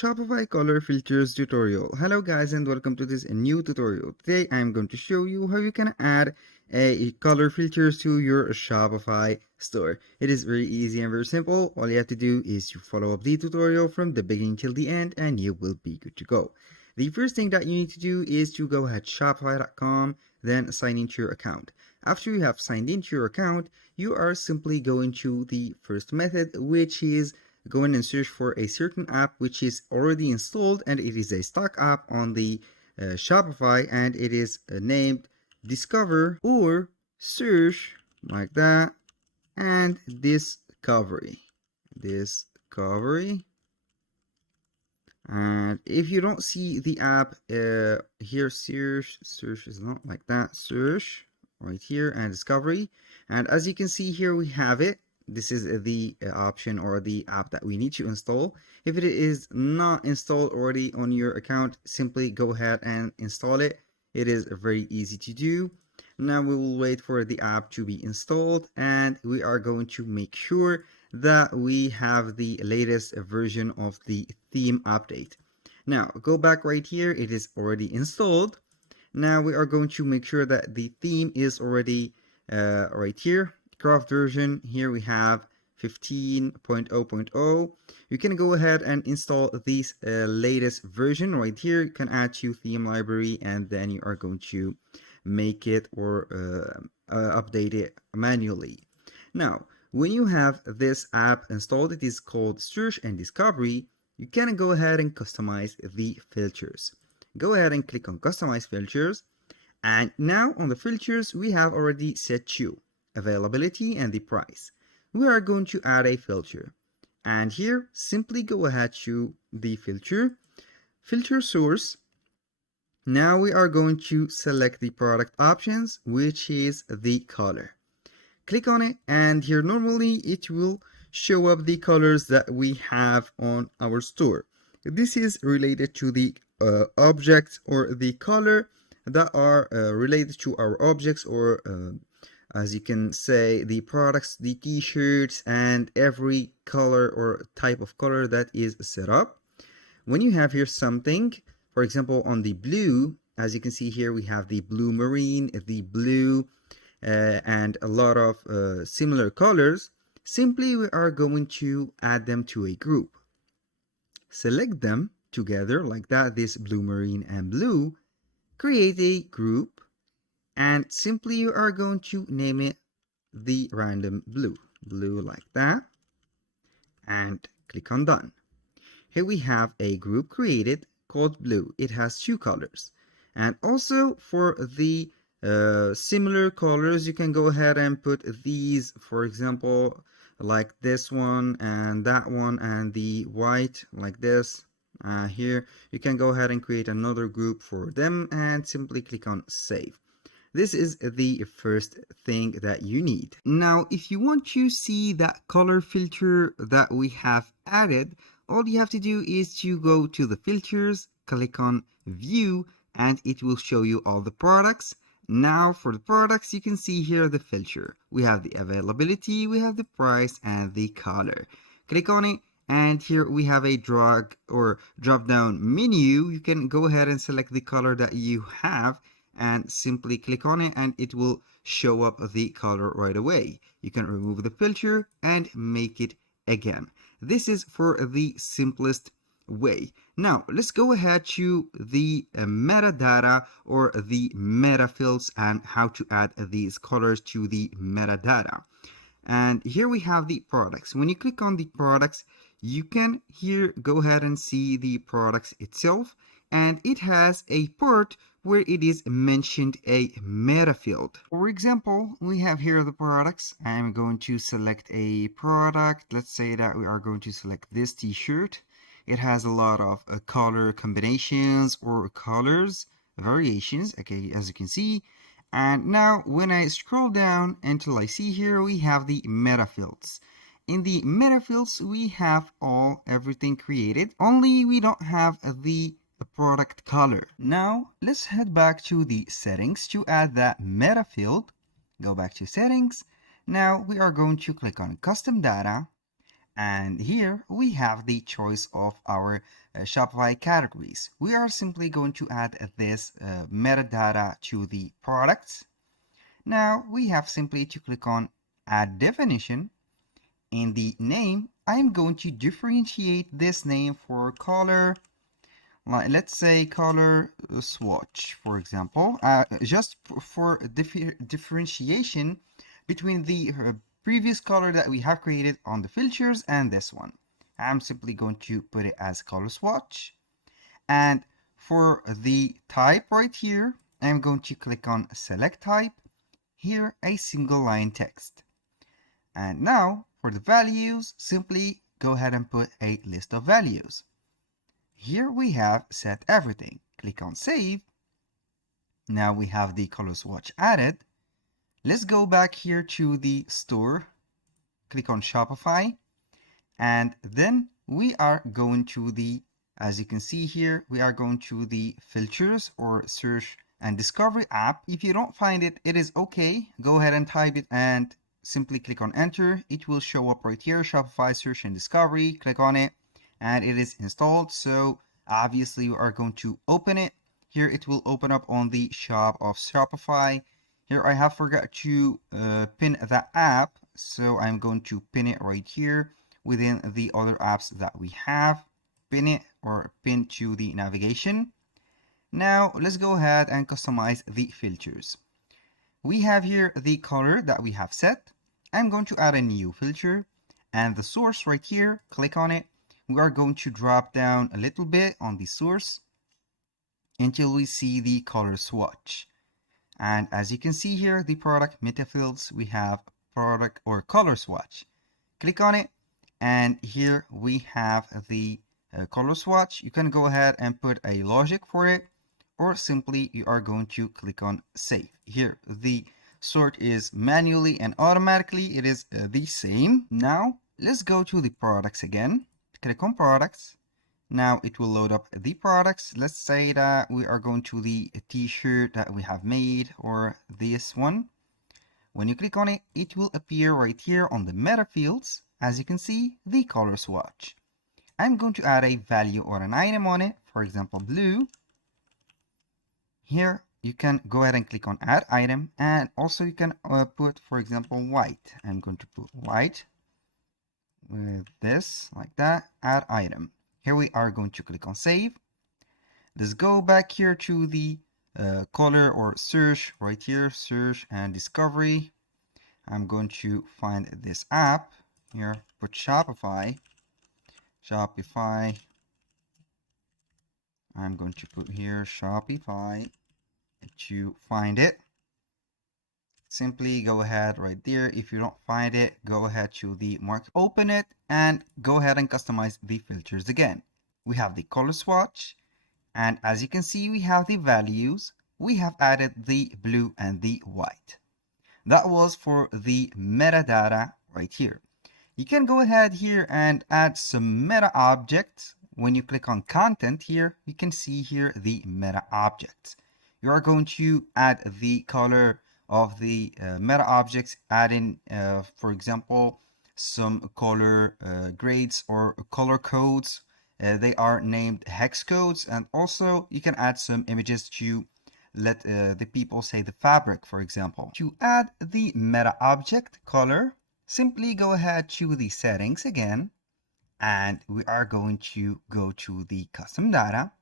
Shopify color filters tutorial. Hello guys and welcome to this new tutorial. Today I am going to show you how you can add a color filters to your Shopify store. It is very easy and very simple. All you have to do is you follow up the tutorial from the beginning till the end and you will be good to go. The first thing that you need to do is to go ahead shopify.com, then sign into your account. After you have signed into your account, you are simply going to the first method, which is go in and search for a certain app which is already installed and it is a stock app on the Shopify, and it is named Discover, or search like that and Discovery. And if you don't see the app here, search is not like that, search right here and Discovery, and as you can see here we have it. This is the option or the app that we need to install. If it is not installed already on your account, simply go ahead and install it. It is very easy to do. Now we will wait for the app to be installed and we are going to make sure that we have the latest version of the theme update. Now go back right here, it is already installed. Now we are going to make sure that the theme is already right here. Craft version, here we have 15.0.0. You can go ahead and install this latest version right here. You can add to theme library and then you are going to make it or update it manually. Now when you have this app installed, it is called Search and Discovery. You can go ahead and customize the filters. Go ahead and click on Customize Filters, and now on the filters we have already set two: availability and the price. We are going to add a filter, and here simply go ahead to the filter source. Now we are going to select the product options, which is the color. Click on it, and here normally it will show up the colors that we have on our store. This is related to the objects or the color that are related to our objects, or as you can say, the products, the t-shirts, and every color or type of color that is set up. When you have here something, for example on the blue, as you can see here we have the blue marine, the blue, and a lot of similar colors. Simply we are going to add them to a group. Select them together like that, this blue marine and blue, create a group, and simply you are going to name it the random blue like that, and click on done. Here we have a group created called blue. It has two colors, and also for the similar colors you can go ahead and put these, for example like this one and that one, and the white like this. Here you can go ahead and create another group for them and simply click on save. This is the first thing that you need. Now if you want to see that color filter that we have added, all you have to do is to go to the filters, click on view, and it will show you all the products. Now for the products, you can see here the filter. We have the availability, we have the price, and the color. Click on it, and here we have a drag or drop down menu. You can go ahead and select the color that you have and simply click on it, and it will show up the color right away. You can remove the filter and make it again. This is for the simplest way. Now let's go ahead to the metadata or the meta fields and how to add these colors to the metadata. And here we have the products. When you click on the products, you can here go ahead and see the products itself, and it has a part where it is mentioned a meta field. For example, we have here the products. I'm going to select a product. Let's say that we are going to select this t-shirt. It has a lot of color combinations or colors variations, okay, as you can see. And now when I scroll down until I see here, we have the meta fields. In the meta fields, we have everything created, only we don't have the product color. Now let's head back to the settings to add that meta field. Go back to settings. Now we are going to click on custom data, And here we have the choice of our Shopify categories. We are simply going to add this metadata to the products. Now we have simply to click on add definition. In the name, I'm going to differentiate this name for color. Let's say color swatch, for example, just for differentiation between the previous color that we have created on the filters and this one. I'm simply going to put it as color swatch. And for the type right here, I'm going to click on select type. Here, a single line text. And now for the values, simply go ahead and put a list of values. Here we have set everything. Click on save. Now we have the color swatch added. Let's go back here to the store. Click on Shopify. And then we are going to the, as you can see here, we are going to the filters or search and discovery app. If you don't find it, it is okay. Go ahead and type it and simply click on enter. It will show up right here, Shopify search and discovery. Click on it and it is installed. So obviously we are going to open it. Here it will open up on the shop of Shopify. Here I have forgot to pin that app. So I'm going to pin it right here within the other apps that we have. Pin it or pin to the navigation. Now let's go ahead and customize the filters. We have here the color that we have set. I'm going to add a new filter and the source right here, click on it. We are going to drop down a little bit on the source until we see the color swatch. And as you can see here, the product meta fields, we have product or color swatch. Click on it and here we have the color swatch. You can go ahead and put a logic for it, or simply you are going to click on save. Here the sort is manually and automatically it is the same. Now let's go to the products again. Click on products. Now it will load up the products. Let's say that we are going to the t-shirt that we have made, or this one. When you click on it, it will appear right here on the meta fields. As you can see, the color swatch. I'm going to add a value or an item on it, for example, blue. Here you can go ahead and click on add item, and also you can put, for example, white. I'm going to put white with this like that, add item. Here we are going to click on save. Let's go back here to the color or search right here, search and discovery. I'm going to find this app here, put Shopify. I'm going to put here Shopify to find it. Simply go ahead right there. If you don't find it, go ahead to the mark, open it, and go ahead and customize the filters again. We have the color swatch, and as you can see, we have the values. We have added the blue and the white. That was for the metadata right here. You can go ahead here and add some meta objects. When you click on content here, you can see here the meta objects. You are going to add the color of the meta objects, add in, for example, some color grades or color codes. They are named hex codes, and also you can add some images to let the people say the fabric, for example. To add the meta object color, simply go ahead to the settings again, and we are going to go to the custom data.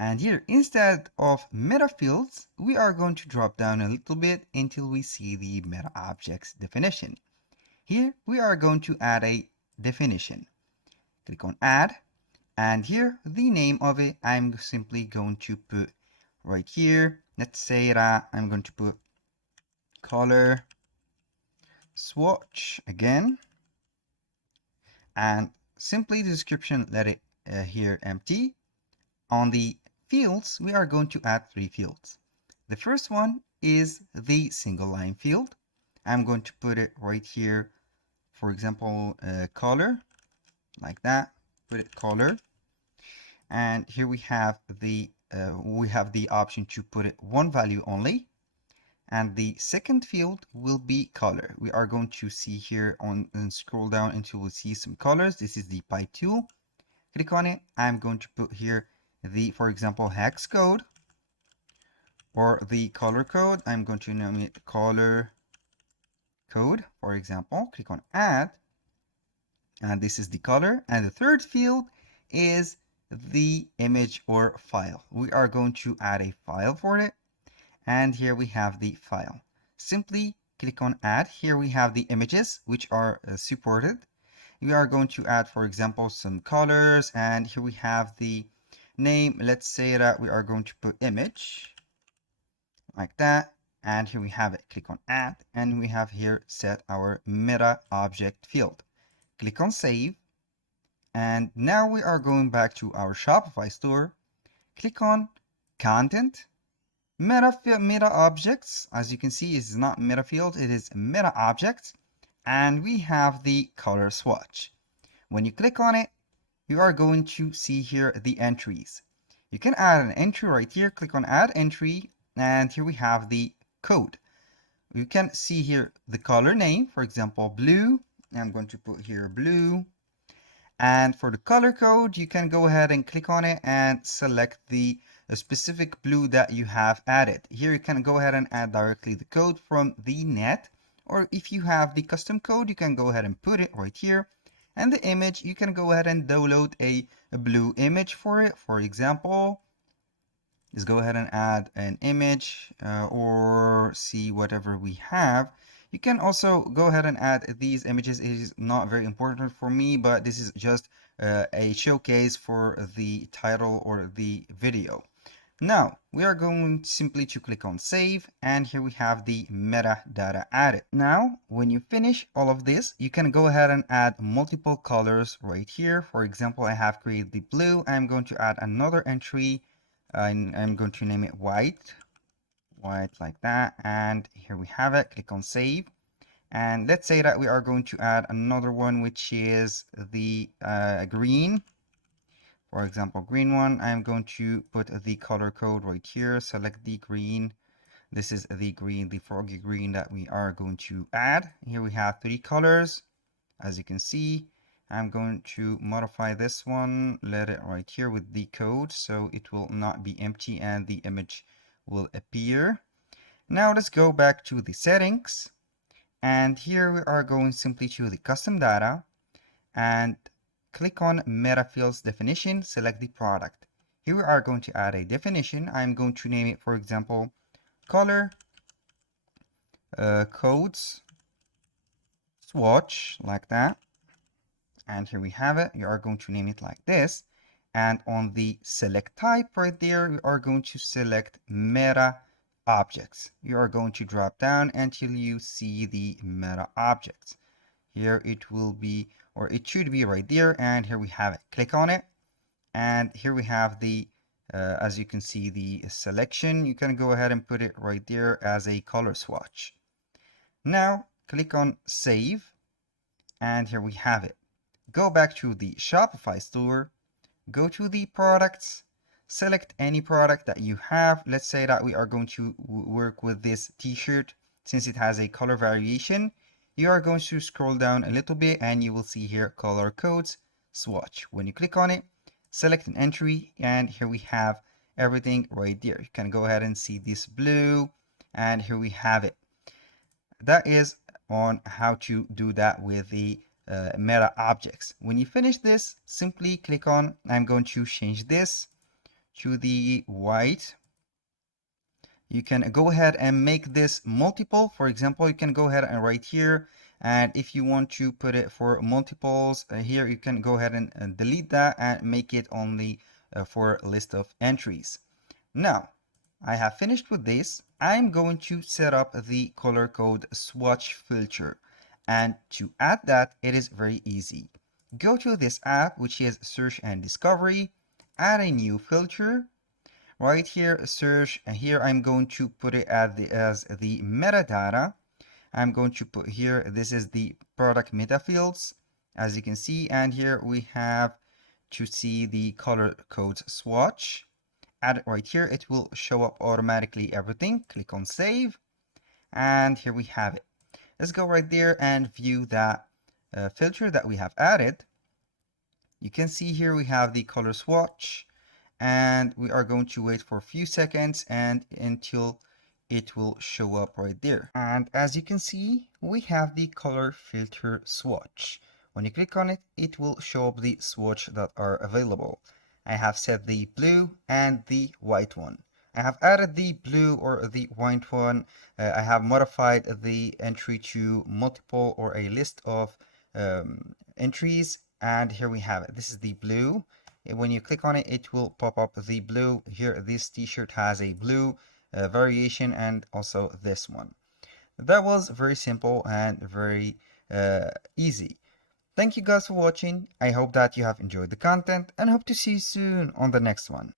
And here, instead of meta fields, we are going to drop down a little bit until we see the meta objects definition. Here, we are going to add a definition. Click on add, and here, the name of it, I'm simply going to put right here. Let's say that I'm going to put color swatch again, and simply the description, let it here empty. On the fields, we are going to add 3 fields. The first one is the single line field. I'm going to put it right here, for example, color, like that. Put it color, and here we have the option to put it one value only. And the second field will be color. We are going to see here on and scroll down until we see some colors. This is the pipe tool. Click on it. I'm going to put here the, for example, hex code or the color code. I'm going to name it color code, for example. Click on add, and this is the color. And the third field is the image or file. We are going to add a file for it. And here we have the file. Simply click on add. Here we have the images which are supported. We are going to add, for example, some colors, and here we have the name. Let's say that we are going to put image like that, and here we have it. Click on add, and we have here set our meta object field. Click on save, and now we are going back to our Shopify store. Click on content, meta objects. As you can see, it's not meta field, it is meta objects, and we have the color swatch. When you click on it, you are going to see here the entries. You can add an entry right here. Click on add entry, and here we have the code. You can see here the color name, for example, blue. I'm going to put here blue. And for the color code, you can go ahead and click on it and select the specific blue that you have added. Here you can go ahead and add directly the code from the net, or if you have the custom code, you can go ahead and put it right here. And the image, you can go ahead and download a blue image for it. For example, just go ahead and add an image or see whatever we have. You can also go ahead and add these images. It is not very important for me, but this is just a showcase for the title or the video. Now, we are going simply to click on save, and here we have the metadata added. Now, when you finish all of this, you can go ahead and add multiple colors right here. For example, I have created the blue. I'm going to add another entry. I'm going to name it white like that. And here we have it. Click on save. And let's say that we are going to add another one, which is the green. For example, green one, I'm going to put the color code right here, select the green. This is the green, the froggy green that we are going to add. Here we have 3 colors. As you can see, I'm going to modify this one, let it right here with the code, so it will not be empty and the image will appear. Now let's go back to the settings. And here we are going simply to the custom data and click on meta fields definition, select the product. Here we are going to add a definition. I'm going to name it, for example, color codes swatch like that. And here we have it. You are going to name it like this. And on the select type right there, you are going to select meta objects. You are going to drop down until you see the meta objects. Here it will be, or it should be right there, and here we have it. Click on it, and here we have the as you can see, the selection. You can go ahead and put it right there as a color swatch. Now click on save, and here we have it. Go back to the Shopify store, go to the products, select any product that you have. Let's say that we are going to work with this t-shirt. Since it has a color variation, you are going to scroll down a little bit and you will see here color codes swatch. When you click on it, select an entry, and here we have everything right there. You can go ahead and see this blue, and here we have it. That is on how to do that with the meta objects. When you finish this, simply click on, I'm going to change this to the white. You can go ahead and make this multiple. For example, you can go ahead and write here, and if you want to put it for multiples here, you can go ahead and delete that and make it only for a list of entries. Now I have finished with this. I'm going to set up the color code swatch filter, and to add that, it is very easy. Go to this app, which is search and discovery, add a new filter. Right here, search, and here I'm going to put it as the metadata. I'm going to put here, this is the product meta fields, as you can see, and here we have to see the color codes swatch. Add it right here, it will show up automatically everything. Click on save, And here we have it. Let's go right there and view that filter that we have added. You can see here we have the color swatch, and we are going to wait for a few seconds and until it will show up right there. And as you can see, we have the color filter swatch. When you click on it, it will show up the swatch that are available. I have set the blue and the white one. I have added the blue or the white one. I have modified the entry to multiple or a list of entries, and here we have it. This is the blue. When you click on it, it will pop up the blue. Here, this t-shirt has a blue variation, and also this one. That was very simple and very easy. Thank you guys for watching. I hope that you have enjoyed the content and hope to see you soon on the next one.